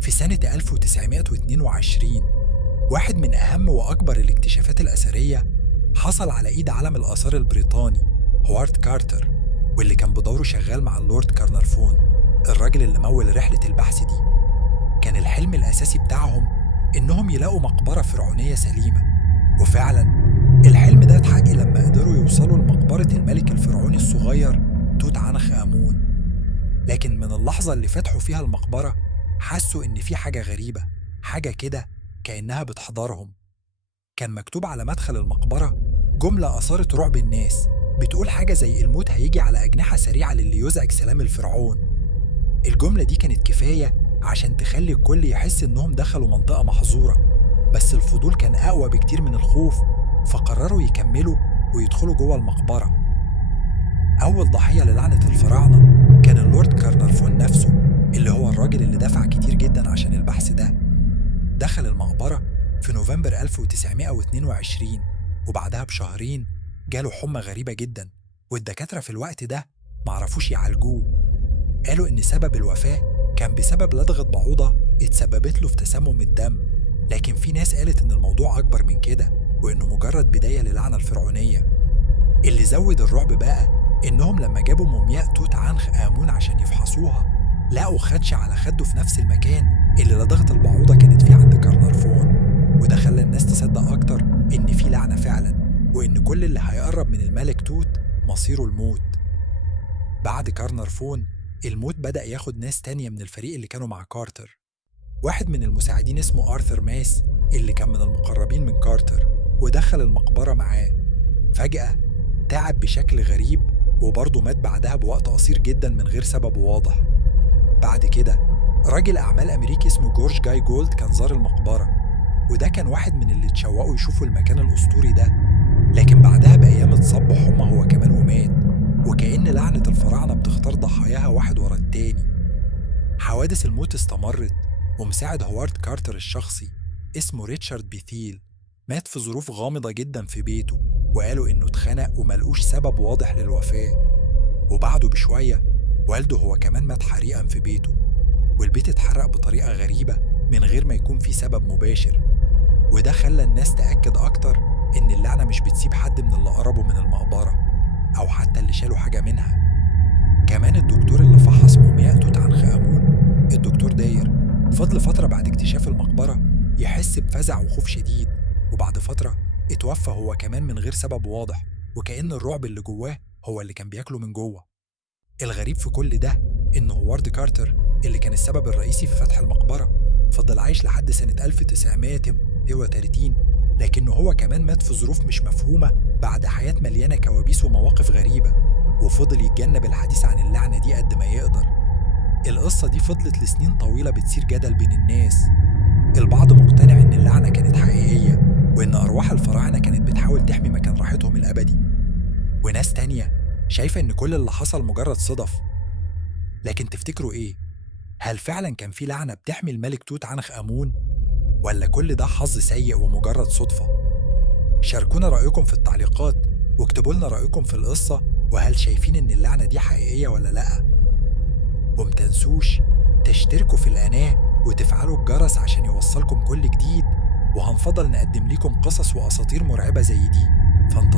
في سنة 1922 واحد من أهم وأكبر الاكتشافات الأثرية حصل على إيد عالم الآثار البريطاني هوارد كارتر، واللي كان بدوره شغال مع اللورد كارنرفون، الراجل اللي مول رحلة البحث دي. كان الحلم الأساسي بتاعهم إنهم يلاقوا مقبرة فرعونية سليمة، وفعلاً الحلم ده اتحقق لما قدروا يوصلوا لمقبرة الملك الفرعوني الصغير توت عنخ آمون. لكن من اللحظة اللي فتحوا فيها المقبرة حسوا إن في حاجة غريبة، حاجة كده كأنها بتحضرهم. كان مكتوب على مدخل المقبرة جملة أثارت رعب الناس، بتقول حاجة زي الموت هيجي على أجنحة سريعة للي يزعج سلام الفرعون. الجملة دي كانت كفاية عشان تخلي الكل يحس إنهم دخلوا منطقة محظورة، بس الفضول كان أقوى بكتير من الخوف، فقرروا يكملوا ويدخلوا جوه المقبرة. أول ضحية للعنة الفراعنة كان اللورد كارنرفون نفسه، اللي هو الراجل اللي دفع كتير جدا عشان البحث ده. دخل المقبرة في نوفمبر 1922، وبعدها بشهرين جاله حمى غريبة جدا، والدكاترة في الوقت ده معرفوش يعالجوه. قالوا إن سبب الوفاة كان بسبب لدغة بعوضة اتسببت له في تسمم الدم، لكن في ناس قالت إن الموضوع أكبر من كده، وإنه مجرد بداية للعنة الفرعونية. اللي زود الرعب بقى إنهم لما جابوا مومياء توت عنخ آمون عشان يفحصوها لقوا خدش على خده في نفس المكان اللي لدغة البعوضة كانت فيه عند كارنرفون، وده خلى الناس تصدق أكتر إن في لعنة فعلا، وإن كل اللي هيقرب من الملك توت مصيره الموت. بعد كارنرفون الموت بدأ ياخد ناس تانية من الفريق اللي كانوا مع كارتر. واحد من المساعدين اسمه آرثر ماس اللي كان من المقربين من كارتر ودخل المقبرة معاه. فجأة تعب بشكل غريب، وبرضه مات بعدها بوقت قصير جدا من غير سبب واضح. بعد كده راجل أعمال أمريكي اسمه جورج جاي جولد كان زار المقبرة، وده كان واحد من اللي اتشوقوا يشوفوا المكان الأسطوري ده، لكن بعدها بأيام اتصاب بحمى هو كمان ومات، وكأن لعنة الفراعنة بتختار ضحاياها واحد ورا التاني. حوادث الموت استمرت، ومساعد هوارد كارتر الشخصي اسمه ريتشارد بيثيل مات في ظروف غامضة جدا في بيته، وقالوا إنه اتخنق وملقوش سبب واضح للوفاة. وبعده بشوية والده هو كمان مات حريقا في بيته، والبيت اتحرق بطريقة غريبة من غير ما يكون فيه سبب مباشر، وده خلى الناس تأكد أكتر إن اللعنة مش بتسيب حد من اللي قربوا من المقبرة أو حتى اللي شالوا حاجة منها. كمان الدكتور اللي فحص مومياء توت عنخ آمون، الدكتور داير، فضل فترة بعد اكتشاف المقبرة يحس بفزع وخوف شديد، وبعد فترة اتوفى هو كمان من غير سبب واضح، وكأن الرعب اللي جواه هو اللي كان بياكله من جوه. الغريب في كل ده إن هوارد كارتر اللي كان السبب الرئيسي في فتح المقبرة فضل عايش لحد سنة 1932، لكنه هو كمان مات في ظروف مش مفهومة بعد حياة مليانة كوابيس ومواقف غريبة، وفضل يتجنب الحديث عن اللعنة دي قد ما يقدر. القصة دي فضلت لسنين طويلة بتثير جدل بين الناس. البعض مقتنع إن اللعنة كانت حقيقية، وإن أرواح الفراعنة كانت بتحاول تحمي مكان راحتهم الأبدي، وناس تانية شايفة إن كل اللي حصل مجرد صدف. لكن تفتكروا إيه؟ هل فعلا كان في لعنة بتحمي الملك توت عنخ آمون؟ ولا كل ده حظ سيء ومجرد صدفة؟ شاركونا رأيكم في التعليقات، واكتبوا لنا رأيكم في القصة، وهل شايفين إن اللعنة دي حقيقية ولا لأ؟ ومتنسوش تشتركوا في القناة وتفعلوا الجرس عشان يوصلكم كل جديد، وهنفضل نقدم لكم قصص وأساطير مرعبة زي دي، فانتظروا.